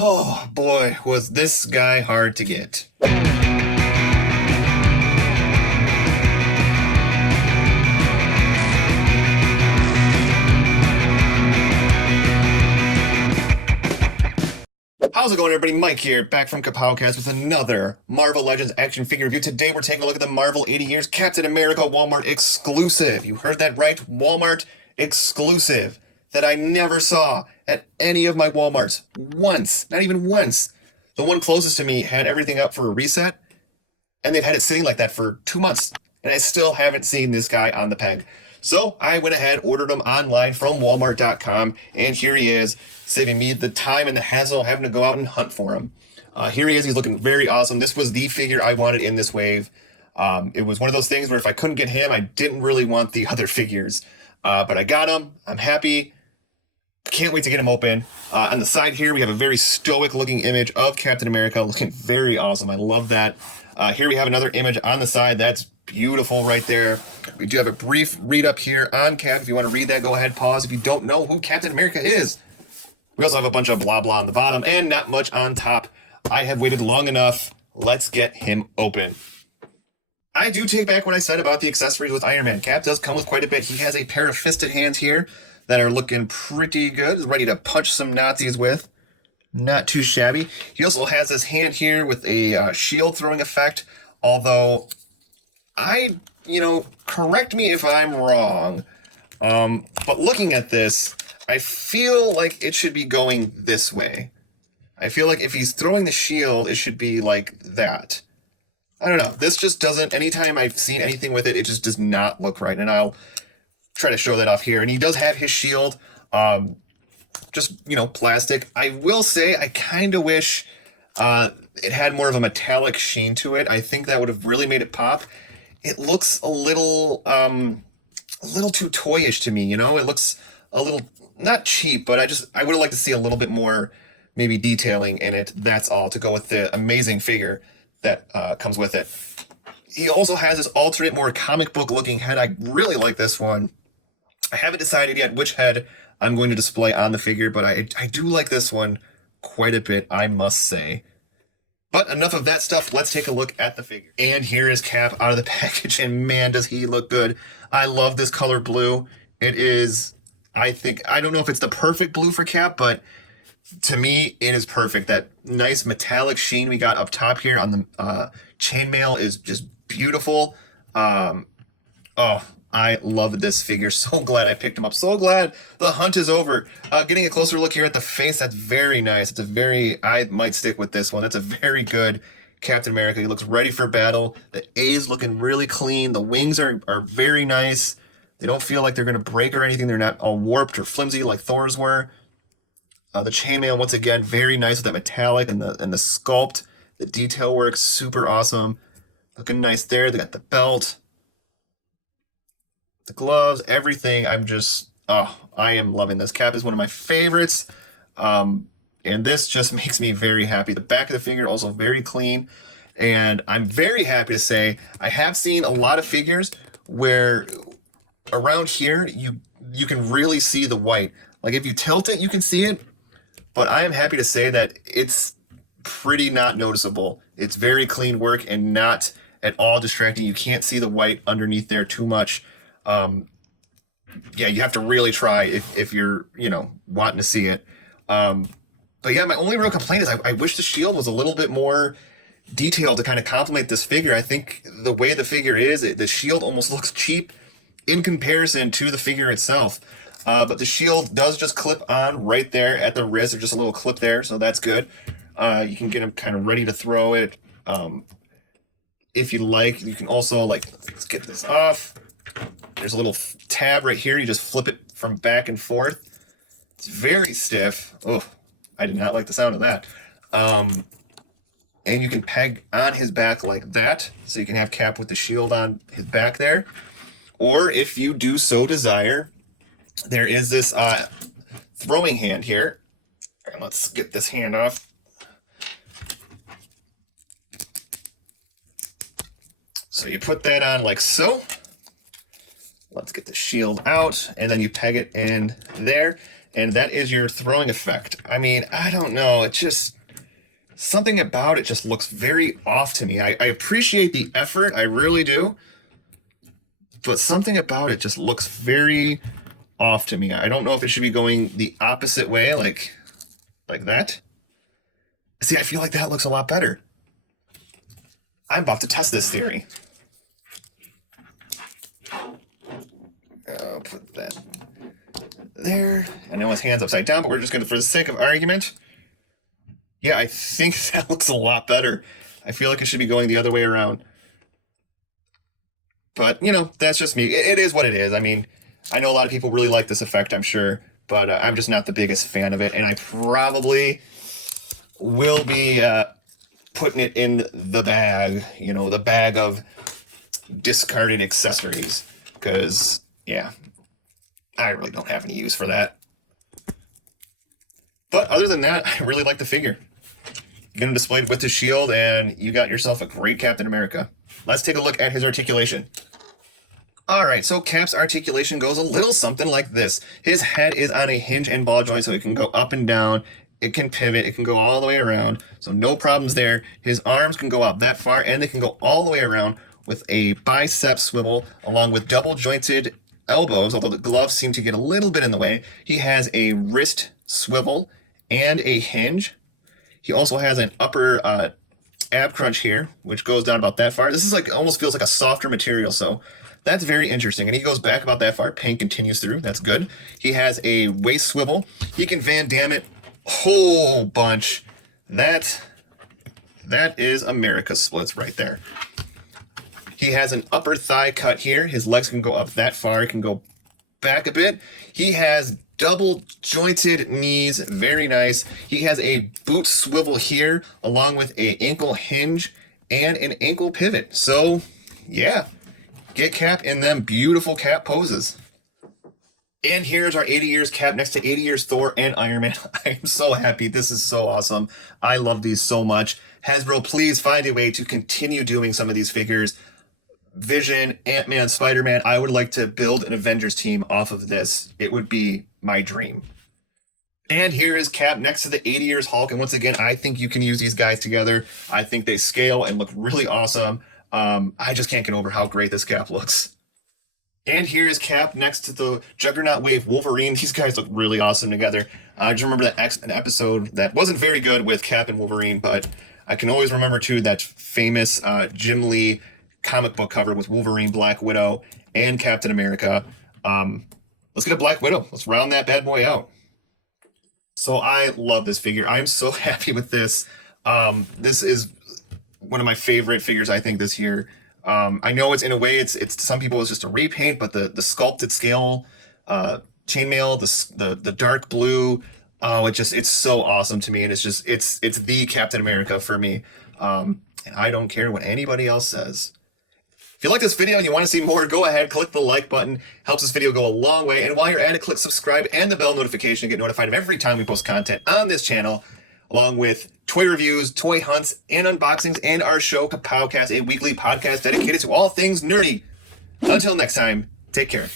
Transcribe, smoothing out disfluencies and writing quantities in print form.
Oh boy, was this guy hard to get. How's it going, everybody? Mike here, back from Kapowcast with another Marvel Legends action figure review. Today we're taking a look at the Marvel 80 Years Captain America Walmart exclusive. You heard that right, Walmart exclusive. That I never saw at any of my Walmarts. Once, not even once. The one closest to me had everything up for a reset, and they've had it sitting like that for 2 months. And I still haven't seen this guy on the peg. So I went ahead, ordered him online from Walmart.com, and here he is, saving me the time and the hassle of having to go out and hunt for him. Here he is. He's looking very awesome. This was the figure I wanted in this wave. It was one of those things where if I couldn't get him, I didn't really want the other figures. But I got him. I'm happy. Can't wait to get him open. On the side here, we have a very stoic looking image of Captain America, looking very awesome. I love that. Here we have another image on the side. That's beautiful right there. We do have a brief read up here on Cap. If you want to read that, go ahead, pause. If you don't know who Captain America is. We also have a bunch of blah blah on the bottom and not much on top. I have waited long enough. Let's get him open. I do take back what I said about the accessories with Iron Man. Cap does come with quite a bit. He has a pair of fisted hands here that are looking pretty good. Ready to punch some Nazis with. Not too shabby. He also has this hand here with a shield throwing effect. Although, correct me if I'm wrong. But looking at this, I feel like it should be going this way. I feel like if he's throwing the shield, it should be like that. I don't know. This just doesn't, anytime I've seen anything with it, it just does not look right. And I'll try to show that off here. And he does have his shield, just, plastic. I will say I kind of wish it had more of a metallic sheen to it. I think that would have really made it pop. It looks a little too toyish to me, It looks a little, not cheap, but I would have liked to see a little bit more maybe detailing in it. That's all, to go with the amazing figure that comes with it. He also has this alternate, more comic book looking head. I really like this one. I haven't decided yet which head I'm going to display on the figure, but I do like this one quite a bit, I must say. But enough of that stuff. Let's take a look at the figure. And here is Cap out of the package, and man, does he look good. I love this color blue. It is, I don't know if it's the perfect blue for Cap, but to me, it is perfect. That nice metallic sheen we got up top here on the chainmail is just beautiful. I love this figure. So glad I picked him up. So glad the hunt is over. Getting a closer look here at the face. That's very nice. I might stick with this one. That's a very good Captain America. He looks ready for battle. The A is looking really clean. The wings are very nice. They don't feel like they're going to break or anything. They're not all warped or flimsy like Thor's were. The chainmail, once again, very nice with that metallic and the sculpt. The detail work, super awesome. Looking nice there. They got the belt, the gloves, everything. I am loving this. Cap is one of my favorites. And this just makes me very happy. The back of the figure also very clean. And I'm very happy to say I have seen a lot of figures where around here you can really see the white. Like if you tilt it, you can see it. But I am happy to say that it's pretty not noticeable. It's very clean work and not at all distracting. You can't see the white underneath there too much. You have to really try if you're, wanting to see it. But yeah, my only real complaint is I wish the shield was a little bit more detailed to kind of complement this figure. I think the way the figure is, the shield almost looks cheap in comparison to the figure itself. But the shield does just clip on right there at the wrist. There's just a little clip there, so that's good. You can get him kind of ready to throw it. If you like, you can also, let's get this off. There's a little tab right here. You just flip it from back and forth. It's very stiff. Oh, I did not like the sound of that. And you can peg on his back like that. So you can have Cap with the shield on his back there. Or if you do so desire, there is this throwing hand here. And let's get this hand off. So you put that on like so. Let's get the shield out, and then you peg it in there. and that is your throwing effect. I mean, I don't know. It just, something about it just looks very off to me. I appreciate the effort, I really do, but something about it just looks very off to me. I don't know if it should be going the opposite way, like that. See, I feel like that looks a lot better. I'm about to test this theory. I'll put that there. I know his hand's upside down, but we're just going to, for the sake of argument, yeah, I think that looks a lot better. I feel like it should be going the other way around. But, you know, that's just me. It is what it is. I mean, I know a lot of people really like this effect, I'm sure, but I'm just not the biggest fan of it, and I probably will be putting it in the bag, you know, the bag of discarded accessories, because, yeah, I really don't have any use for that. But other than that, I really like the figure. You get him displayed with the shield, and you got yourself a great Captain America. Let's take a look at his articulation. Alright, so Cap's articulation goes a little something like this. His head is on a hinge and ball joint, so it can go up and down, it can pivot, it can go all the way around, so no problems there. His arms can go out that far, and they can go all the way around with a bicep swivel, along with double jointed elbows, although the gloves seem to get a little bit in the way. He has a wrist swivel and a hinge. He also has an upper ab crunch here, which goes down about that far. This is like, almost feels like a softer material, so that's very interesting. And he goes back about that far. Paint continues through. That's good. He has a waist swivel. He can Van Damme it a whole bunch. That is America splits right there. He has an upper thigh cut here. His legs can go up that far. He can go back a bit. He has double jointed knees. Very nice. He has a boot swivel here, along with a ankle hinge and an ankle pivot. So, yeah. Get Cap in them beautiful Cap poses. And here's our 80 years Cap next to 80 years Thor and Iron Man. I am so happy. This is so awesome. I love these so much. Hasbro, please find a way to continue doing some of these figures. Vision, Ant-Man, Spider-Man. I would like to build an Avengers team off of this. It would be my dream. And here is Cap next to the 80 years Hulk. And once again, I think you can use these guys together. I think they scale and look really awesome. I just can't get over how great this Cap looks. And here is Cap next to the Juggernaut Wave Wolverine. These guys look really awesome together. I just remember an episode that wasn't very good with Cap and Wolverine, but I can always remember too that famous Jim Lee comic book cover with Wolverine, Black Widow, and Captain America. Let's get a Black Widow. Let's round that bad boy out. So I love this figure. I'm so happy with this. This is one of my favorite figures, I think, this year. I know it's, in a way, it's to some people it's just a repaint, but the sculpted scale chainmail, the dark blue, it's so awesome to me, and it's the Captain America for me. And I don't care what anybody else says. If you like this video and you want to see more, go ahead, click the like button. Helps this video go a long way. And while you're at it, click subscribe and the bell notification to get notified of every time we post content on this channel, along with toy reviews, toy hunts, and unboxings, and our show, Kapowcast, a weekly podcast dedicated to all things nerdy. Until next time, take care.